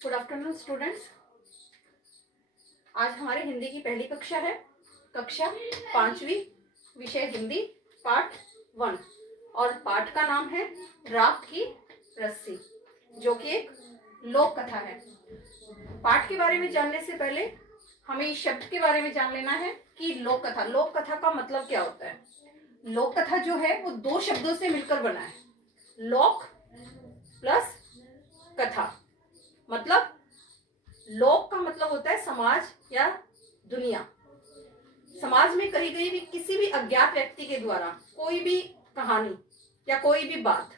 Good afternoon students. आज हमारे हिंदी की पहली कक्षा है, कक्षा 5वीं, विषय हिंदी, पाठ 1 और पाठ का नाम है राख की रस्सी, जो कि एक लोक कथा है। पाठ के बारे में जानने से पहले हमें इस शब्द के बारे में जान लेना है कि लोक कथा का मतलब क्या होता है। लोक कथा जो है वो 2 शब्दों से मिलकर बना है, लोक प्लस कथा। मतलब लोक का मतलब होता है समाज या दुनिया। समाज में कही गई भी किसी भी अज्ञात व्यक्ति के द्वारा कोई भी कहानी या कोई भी बात,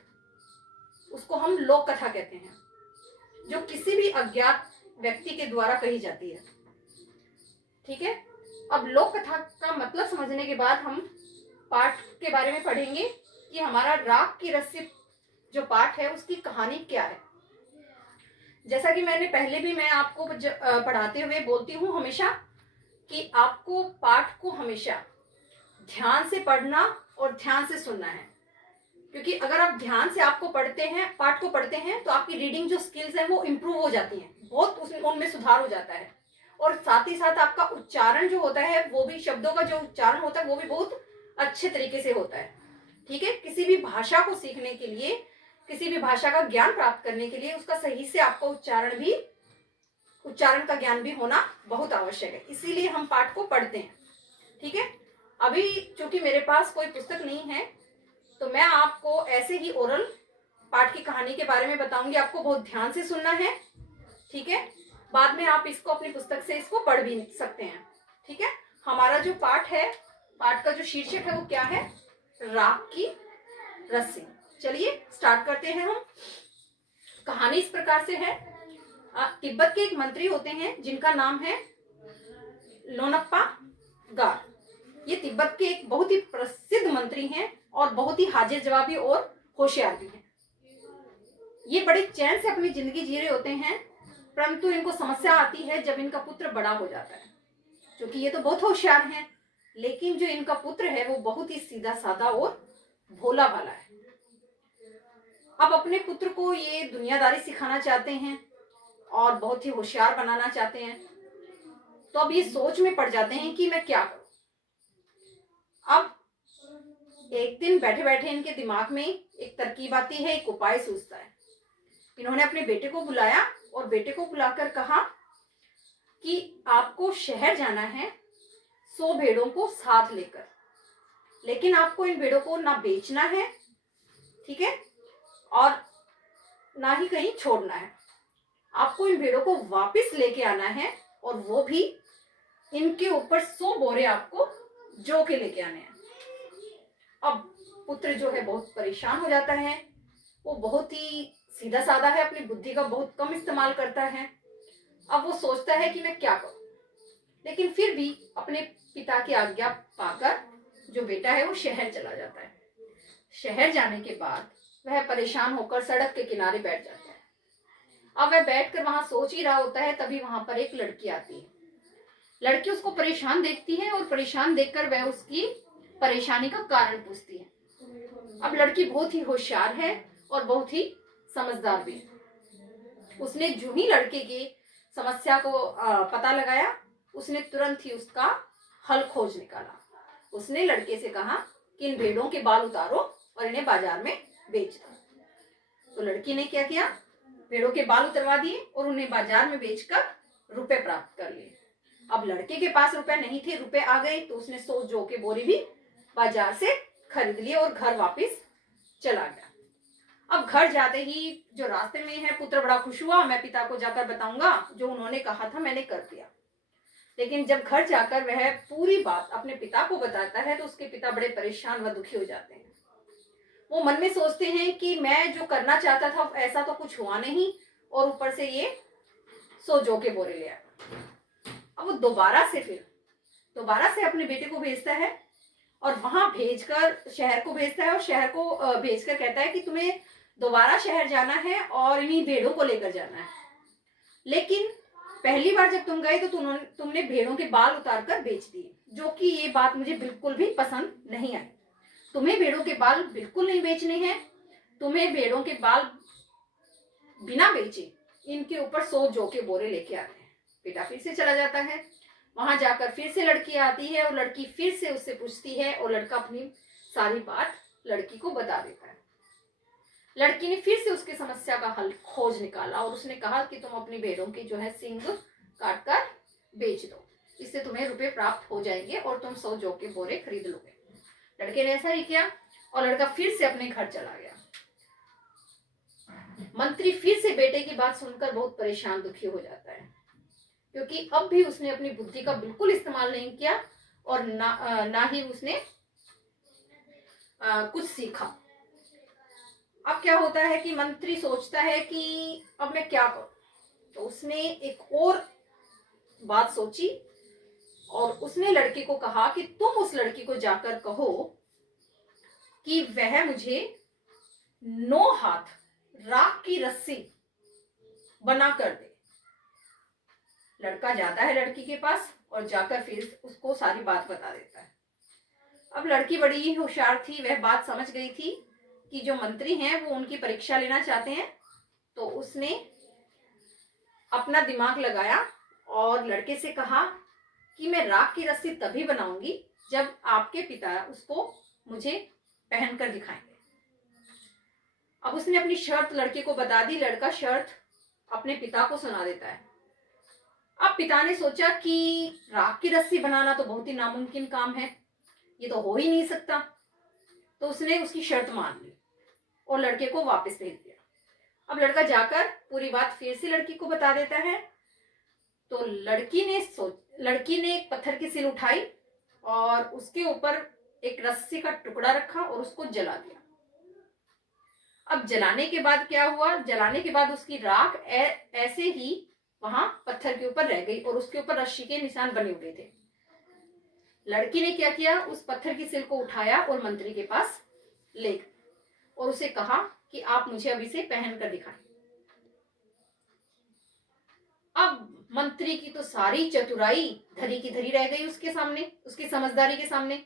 उसको हम लोक कथा कहते हैं, जो किसी भी अज्ञात व्यक्ति के द्वारा कही जाती है। ठीक है। अब लोक कथा का मतलब समझने के बाद हम पाठ के बारे में पढ़ेंगे कि हमारा राख की रस्सी जो पाठ है उसकी कहानी क्या है। जैसा कि मैंने पहले भी मैं आपको पढ़ाते हुए बोलती हूँ हमेशा कि आपको पाठ को हमेशा ध्यान से पढ़ना और ध्यान से सुनना है, क्योंकि अगर आप ध्यान से पाठ को पढ़ते हैं तो आपकी रीडिंग जो स्किल्स हैं वो इम्प्रूव हो जाती हैं, बहुत उनमें सुधार हो जाता है। और साथ ही साथ आपका उच्चारण जो होता है वो भी, शब्दों का जो उच्चारण होता है वो भी बहुत अच्छे तरीके से होता है। ठीक है। किसी भी भाषा को सीखने के लिए, किसी भी भाषा का ज्ञान प्राप्त करने के लिए उसका सही से आपको उच्चारण का ज्ञान भी होना बहुत आवश्यक है। इसीलिए हम पाठ को पढ़ते हैं। ठीक है। अभी चूंकि मेरे पास कोई पुस्तक नहीं है तो मैं आपको ऐसे ही ओरल पाठ की कहानी के बारे में बताऊंगी। आपको बहुत ध्यान से सुनना है। ठीक है। बाद में आप इसको अपनी पुस्तक से इसको पढ़ भी सकते हैं। ठीक है। हमारा जो पाठ है, पाठ का जो शीर्षक है वो क्या है? राख की रस्सी। चलिए स्टार्ट करते हैं हम। कहानी इस प्रकार से है। तिब्बत के एक मंत्री होते हैं जिनका नाम है लोनप्पा गार। ये तिब्बत के एक बहुत ही प्रसिद्ध मंत्री हैं और बहुत ही हाजिर जवाबी और होशियार भी हैं। ये बड़े चैन से अपनी जिंदगी जी रहे होते हैं, परंतु इनको समस्या आती है जब इनका पुत्र बड़ा हो जाता है। क्योंकि ये तो बहुत होशियार हैं, लेकिन जो इनका पुत्र है वो बहुत ही सीधा साधा और भोला भाला है। अब अपने पुत्र को ये दुनियादारी सिखाना चाहते हैं और बहुत ही होशियार बनाना चाहते हैं। तो अब ये सोच में पड़ जाते हैं कि मैं क्या करूं। अब एक दिन बैठे बैठे इनके दिमाग में एक तरकीब आती है, एक उपाय सूझता है। इन्होंने अपने बेटे को बुलाया और बेटे को बुलाकर कहा कि आपको शहर जाना है 100 भेड़ों को साथ लेकर, लेकिन आपको इन भेड़ों को ना बेचना है, ठीक है, और ना ही कहीं छोड़ना है। आपको इन भेड़ों को वापस लेके आना है और वो भी इनके ऊपर 100 बोरे आपको जो के लेके आने हैं। अब पुत्र जो है बहुत परेशान हो जाता है। वो बहुत ही सीधा साधा है, अपनी बुद्धि का बहुत कम इस्तेमाल करता है। अब वो सोचता है कि मैं क्या करूं, लेकिन फिर भी अपने पिता की आज्ञा पाकर जो बेटा है वो शहर चला जाता है। शहर जाने के बाद वह परेशान होकर सड़क के किनारे बैठ जाता है। अब वह बैठकर वहां सोच ही रहा होता है, तभी वहां पर एक लड़की आती है। लड़की उसको परेशान देखती है और परेशान देखकर वह उसकी परेशानी का कारण पूछती है। अब लड़की बहुत ही होशियार है और बहुत ही समझदार भी है। उसने जो ही लड़के की समस्या को पता लगाया, उसने तुरंत ही उसका हल खोज निकाला। उसने लड़के से कहा कि इन भेड़ों के बाल उतारो और इन्हें बाजार में बेच दो। तो लड़की ने क्या किया? भेड़ों के बाल उतरवा दिए और उन्हें बाजार में बेचकर रुपए प्राप्त कर लिए। अब लड़के के पास रुपए नहीं थे, रुपए आ गए तो उसने 100 जौ के बोरे भी बाजार से खरीद लिए और घर वापस चला गया। अब घर जाते ही जो रास्ते में है, पुत्र बड़ा खुश हुआ, मैं पिता को जाकर बताऊंगा, जो उन्होंने कहा था मैंने कर दिया। लेकिन जब घर जाकर वह पूरी बात अपने पिता को बताता है तो उसके पिता बड़े परेशान व दुखी हो जाते हैं। वो मन में सोचते हैं कि मैं जो करना चाहता था ऐसा तो कुछ हुआ नहीं, और ऊपर से ये 100 जौ के बोरे ले आया। अब वो दोबारा से अपने बेटे को भेजता है और वहां भेजकर शहर को भेजता है, और शहर को भेजकर कहता है कि तुम्हें दोबारा शहर जाना है और इन्हीं भेड़ों को लेकर जाना है। लेकिन पहली बार जब तुम गए तो तुमने भेड़ों के बाल उतारकर बेच दिए, जो कि ये बात मुझे बिल्कुल भी पसंद नहीं आई। तुम्हें भेड़ों के बाल बिल्कुल नहीं बेचने हैं। तुम्हें भेड़ों के बाल बिना बेचे इनके ऊपर 100 जौ के बोरे लेके आते हैं। बेटा फिर से चला जाता है, वहां जाकर फिर से लड़की आती है और लड़की फिर से उससे पूछती है और लड़का अपनी सारी बात लड़की को बता देता है। लड़की ने फिर से उसकी समस्या का हल खोज निकाला और उसने कहा कि तुम अपनी भेड़ों की जो है सींग काट कर बेच दो, इससे तुम्हें रुपए प्राप्त हो जाएंगे और तुम 100 जौ के बोरे खरीद लोगे। लड़के ने ऐसा ही किया और लड़का फिर से अपने घर चला गया। मंत्री फिर से बेटे की बात सुनकर बहुत परेशान दुखी हो जाता है, क्योंकि अब भी उसने अपनी बुद्धि का बिल्कुल इस्तेमाल नहीं किया और ना ही उसने कुछ सीखा। अब क्या होता है कि मंत्री सोचता है कि अब मैं क्या करूं, तो उसने एक और बात सोची और उसने लड़की को कहा कि तुम उस लड़की को जाकर कहो कि वह मुझे 9 हाथ राख की रस्सी बना कर दे। लड़का जाता है लड़की के पास और जाकर फिर उसको सारी बात बता देता है। अब लड़की बड़ी ही होशियार थी, वह बात समझ गई थी कि जो मंत्री हैं वो उनकी परीक्षा लेना चाहते हैं, तो उसने अपना दिमाग लगाया और लड़के से कहा कि मैं राख की रस्सी तभी बनाऊंगी जब आपके पिता उसको मुझे पहनकर दिखाएंगे। अब उसने अपनी शर्त लड़के को बता दी। लड़का शर्त अपने पिता को सुना देता है। अब पिता ने सोचा कि राख की रस्सी बनाना तो बहुत ही नामुमकिन काम है, ये तो हो ही नहीं सकता, तो उसने उसकी शर्त मान ली और लड़के को वापस भेज दिया। अब लड़का जाकर पूरी बात फिर से लड़की को बता देता है। तो लड़की ने एक पत्थर की सिल उठाई और उसके ऊपर एक रस्सी का टुकड़ा रखा और उसको जला दिया। अब जलाने के बाद क्या हुआ, जलाने के बाद उसकी राख ऐसे ही वहां पत्थर के ऊपर रह गई और उसके ऊपर रस्सी के निशान बने हुए थे। लड़की ने क्या किया, उस पत्थर की सिल को उठाया और मंत्री के पास ले गई और उसे कहा कि आप मुझे अभी से पहन कर दिखाएं। अब मंत्री की तो सारी चतुराई धरी की धरी रह गई उसके सामने, उसकी समझदारी के सामने,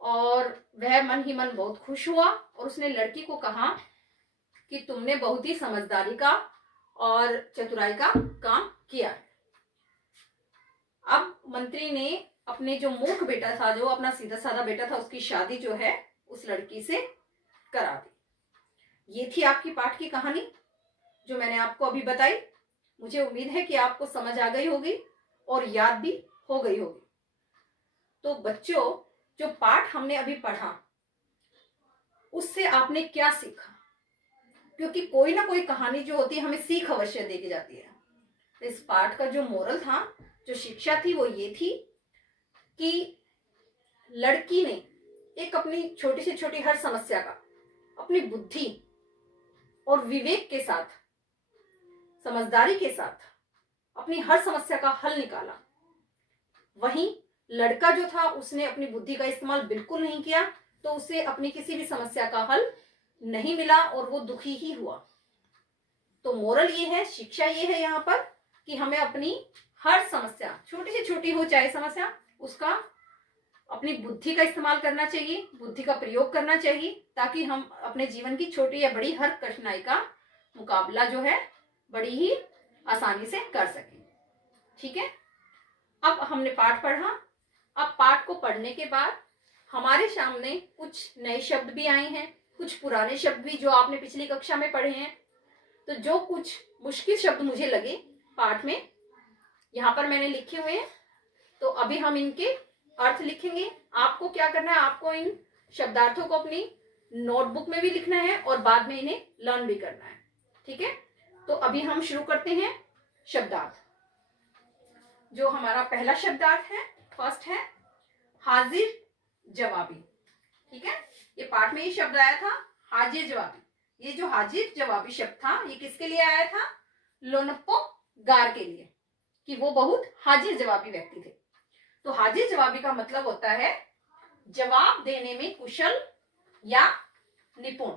और वह मन ही मन बहुत खुश हुआ और उसने लड़की को कहा कि तुमने बहुत ही समझदारी का और चतुराई का काम किया है। अब मंत्री ने अपने जो मूर्ख बेटा था, जो अपना सीधा साधा बेटा था, उसकी शादी जो है उस लड़की से करा दी। ये थी आपकी पाठ की कहानी जो मैंने आपको अभी बताई। मुझे उम्मीद है कि आपको समझ आ गई होगी और याद भी हो गई होगी। तो बच्चों, जो पाठ हमने अभी पढ़ा उससे आपने क्या सीखा, क्योंकि कोई ना कोई कहानी जो होती है हमें सीख अवश्य दे के जाती है। तो इस पाठ का जो मोरल था, जो शिक्षा थी, वो ये थी कि लड़की ने एक अपनी छोटी से छोटी हर समस्या का अपनी बुद्धि और विवेक के साथ, समझदारी के साथ अपनी हर समस्या का हल निकाला। वहीं लड़का जो था उसने अपनी बुद्धि का इस्तेमाल बिल्कुल नहीं किया, तो उसे अपनी किसी भी समस्या का हल नहीं मिला और वो दुखी ही हुआ। तो मोरल ये है, शिक्षा ये है यहाँ पर कि हमें अपनी हर समस्या, छोटी से छोटी हो चाहे समस्या, उसका अपनी बुद्धि का इस्तेमाल करना चाहिए, बुद्धि का प्रयोग करना चाहिए, ताकि हम अपने जीवन की छोटी या बड़ी हर कठिनाई का मुकाबला जो है बड़ी ही आसानी से कर सकें। ठीक है, अब हमने पाठ पढ़ा। अब पाठ को पढ़ने के बाद हमारे सामने कुछ नए शब्द भी आए हैं, कुछ पुराने शब्द भी जो आपने पिछली कक्षा में पढ़े हैं। तो जो कुछ मुश्किल शब्द मुझे लगे पाठ में, यहाँ पर मैंने लिखे हुए हैं, तो अभी हम इनके अर्थ लिखेंगे। आपको क्या करना है, आपको इन शब्दार्थों को अपनी नोटबुक में भी लिखना है और बाद में इन्हें लर्न भी करना है। ठीक है, तो अभी हम शुरू करते हैं शब्दार्थ। जो हमारा पहला शब्दार्थ है, फर्स्ट है हाजिर जवाबी। ठीक है, ये पाठ में ये शब्द आया था हाजिर जवाबी। ये जो हाजिर जवाबी शब्द था, ये किसके लिए आया था? लोनप्पो गार के लिए, कि वो बहुत हाजिर जवाबी व्यक्ति थे। तो हाजिर जवाबी का मतलब होता है जवाब देने में कुशल या निपुण।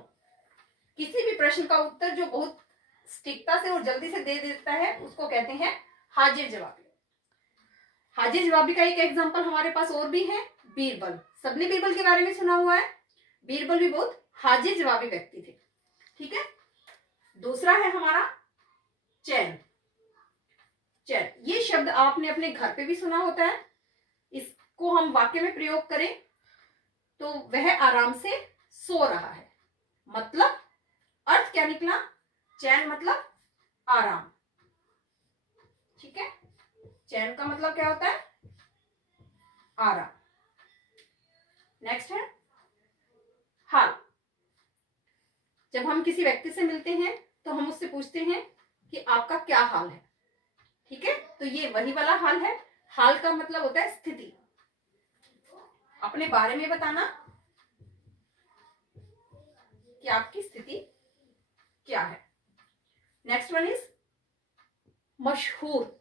किसी भी प्रश्न का उत्तर जो बहुत सटीकता से और जल्दी से दे देता है, उसको कहते हैं हाजिर जवाबी। हाजिर जवाबी का एक एग्जांपल हमारे पास और भी है, बीरबल। सबने बीरबल के बारे में सुना हुआ है। बीरबल भी बहुत हाजिर जवाबी व्यक्ति थे। ठीक है, दूसरा है हमारा चैन। चैन ये शब्द आपने अपने घर पे भी सुना होता है। इसको हम वाक्य में प्रयोग करें तो वह आराम से सो रहा है, मतलब अर्थ क्या निकला? चैन मतलब आराम। ठीक है, चैन का मतलब क्या होता है? आराम। नेक्स्ट है हाल। जब हम किसी व्यक्ति से मिलते हैं तो हम उससे पूछते हैं कि आपका क्या हाल है। ठीक है, तो ये वही वाला हाल है। हाल का मतलब होता है स्थिति, अपने बारे में बताना कि आपकी स्थिति क्या है। नेक्स्ट वन इज मशहूर।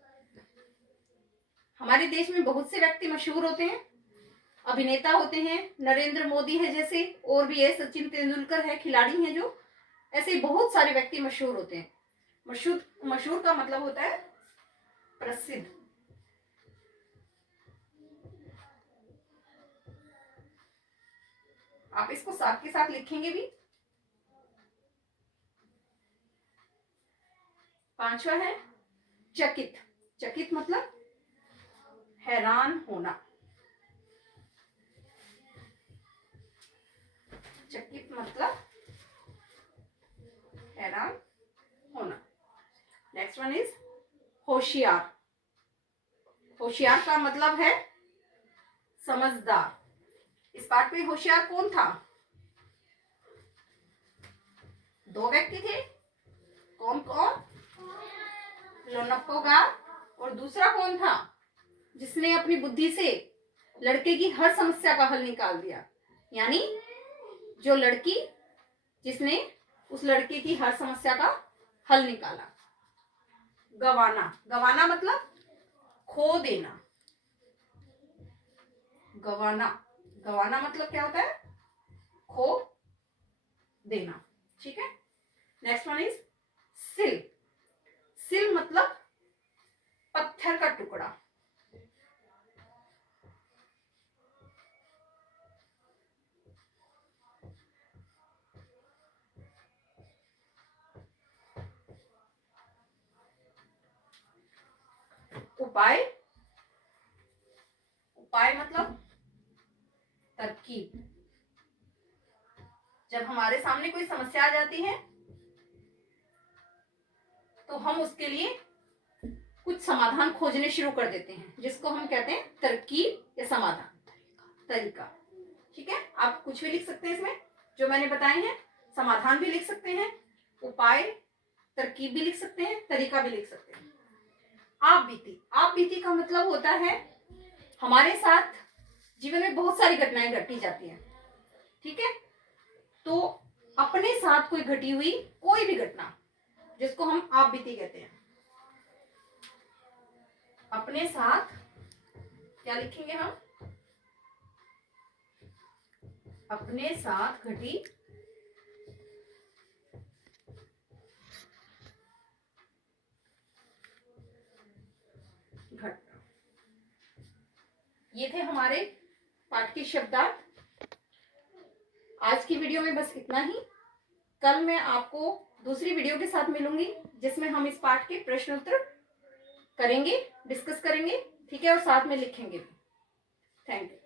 हमारे देश में बहुत से व्यक्ति मशहूर होते हैं, अभिनेता होते हैं, नरेंद्र मोदी है जैसे, और भी है, सचिन तेंदुलकर है, खिलाड़ी हैं जो, ऐसे बहुत सारे व्यक्ति मशहूर होते हैं। मशहूर का मतलब होता है प्रसिद्ध। आप इसको साथ के साथ लिखेंगे भी। पांचवा है चकित। चकित मतलब हैरान होना। चकित मतलब हैरान होना। नेक्स्ट वन इज होशियार। होशियार का मतलब है समझदार। इस पाठ में होशियार कौन था? दो व्यक्ति थे। कौन कौन? लोनप्पोगार, और दूसरा कौन था जिसने अपनी बुद्धि से लड़के की हर समस्या का हल निकाल दिया? यानी जो लड़की जिसने उस लड़के की हर समस्या का हल निकाला। गवाना। गवाना मतलब खो देना। गवाना। गवाना मतलब क्या होता है? खो देना। ठीक है, नेक्स्ट वन इज सिल। सिल मतलब पत्थर का टुकड़ा। उपाय। उपाय मतलब तरकीब। जब हमारे सामने कोई समस्या आ जाती है तो हम उसके लिए कुछ समाधान खोजने शुरू कर देते हैं, जिसको हम कहते हैं तरकीब या समाधान, तरीका। ठीक है, आप कुछ भी लिख सकते हैं इसमें जो मैंने बताए हैं। समाधान भी लिख सकते हैं, उपाय, तरकीब भी लिख सकते हैं, तरीका भी लिख सकते हैं। आप बीती। आप बीती का मतलब होता है हमारे साथ जीवन में बहुत सारी घटनाएं घटी जाती हैं। ठीक है, तो अपने साथ कोई घटी हुई कोई भी घटना जिसको हम आप बीती कहते हैं। अपने साथ क्या लिखेंगे हम? अपने साथ घटी घटना। ये थे हमारे पाठ के शब्दार्थ। आज की वीडियो में बस इतना ही। कल मैं आपको दूसरी वीडियो के साथ मिलूंगी जिसमें हम इस पाठ के प्रश्न उत्तर करेंगे, डिस्कस करेंगे। ठीक है, और साथ में लिखेंगे भी। Thank you.